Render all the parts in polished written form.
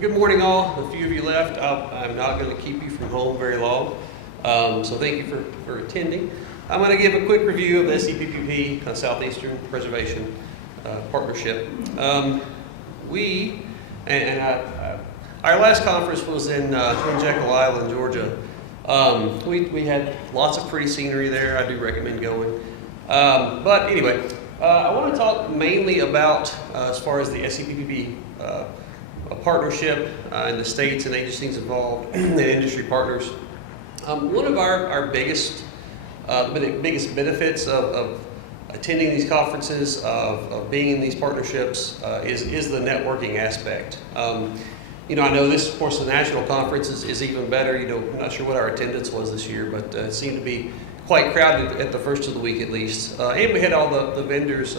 Good morning, all. A few of you left. I'm not going to keep you from home very long, so thank you for attending. I'm going to give a quick review of the SEPPP, Southeastern Preservation Partnership. Our last conference was in Twin Jekyll Island, Georgia. We had lots of pretty scenery there. I do recommend going. But anyway, I want to talk mainly about, as far as the SEPPP a partnership and the states and agencies involved and industry partners. One of our biggest benefits of attending these conferences, of being in these partnerships, is the networking aspect. I know this, of course, the national conference is even better. I'm not sure what our attendance was this year, but it seemed to be quite crowded at the first of the week at least. And we had all the vendors.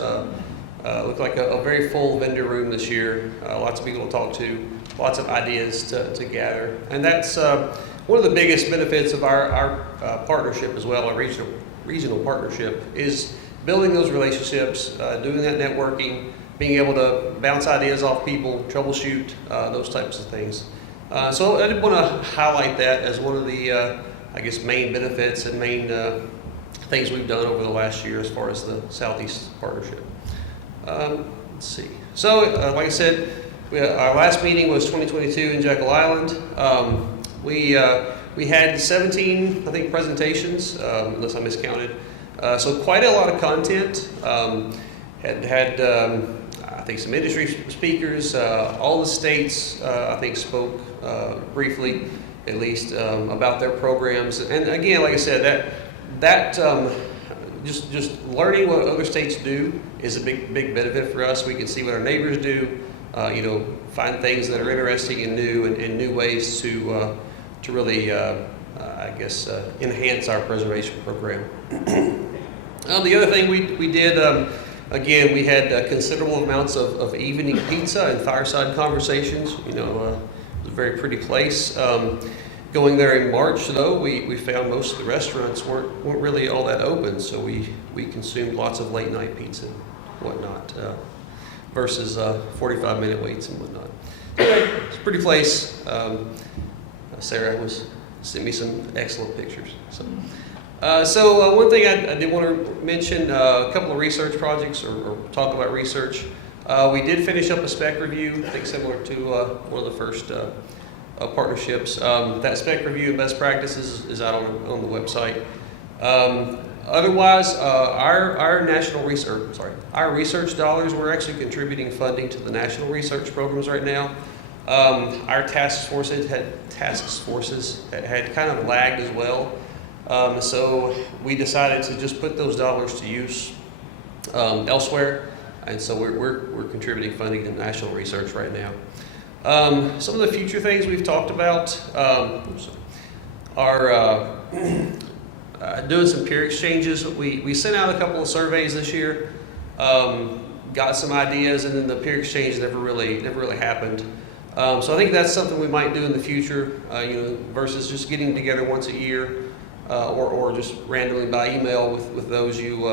Looked like a very full vendor room this year. Lots of people to talk to, lots of ideas to gather. And that's one of the biggest benefits of our partnership as well, our regional partnership, is building those relationships, doing that networking, being able to bounce ideas off people, troubleshoot, those types of things. So I did want to highlight that as one of the, main benefits and main things we've done over the last year as far as the Southeast Partnership. Let's see. So, like I said, our last meeting was 2022 in Jekyll Island. We had 17, I think, presentations, unless I miscounted. So quite a lot of content. Had I think some industry speakers. All the states, I think, spoke briefly, at least, about their programs. And again, like I said, just learning what other states do is a big benefit for us. We can see what our neighbors do, find things that are interesting and new, and new ways to really, enhance our preservation program. The other thing we did, again, we had considerable amounts of evening pizza and fireside conversations. It was a very pretty place. Going there in March, though, we found most of the restaurants weren't really all that open, so we consumed lots of late night pizza and whatnot, versus 45-minute waits and whatnot. Anyway, it's a pretty place. Sarah sent me some excellent pictures. So one thing I did want to mention, a couple of research projects, or talk about research. We did finish up a spec review, I think similar to one of the first partnerships. That spec review and best practices is out on the website. Otherwise, our research dollars, we're actually contributing funding to the national research programs right now. Our task forces had kind of lagged as well. So we decided to just put those dollars to use elsewhere, and so we're contributing funding to national research right now. Some of the future things we've talked about are doing some peer exchanges. We sent out a couple of surveys this year, got some ideas, and then the peer exchange never really happened. So I think that's something we might do in the future, versus just getting together once a year, or just randomly by email with those you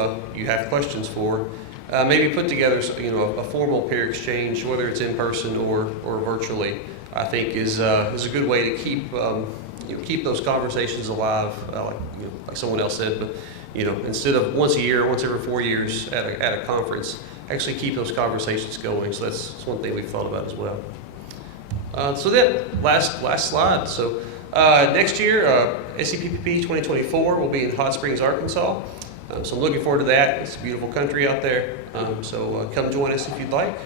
have questions for. Maybe put together a formal peer exchange, whether it's in person or virtually. I think is a good way to keep those conversations alive, like someone else said. But instead of once a year, once every 4 years at a conference, actually keep those conversations going. So that's one thing we've thought about as well. So that last slide. So next year, SEPPP 2024 will be in Hot Springs, Arkansas. So I'm looking forward to that. It's a beautiful country out there. So come join us if you'd like.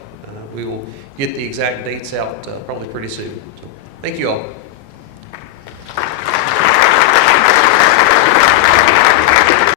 We will get the exact dates out probably pretty soon. So thank you all.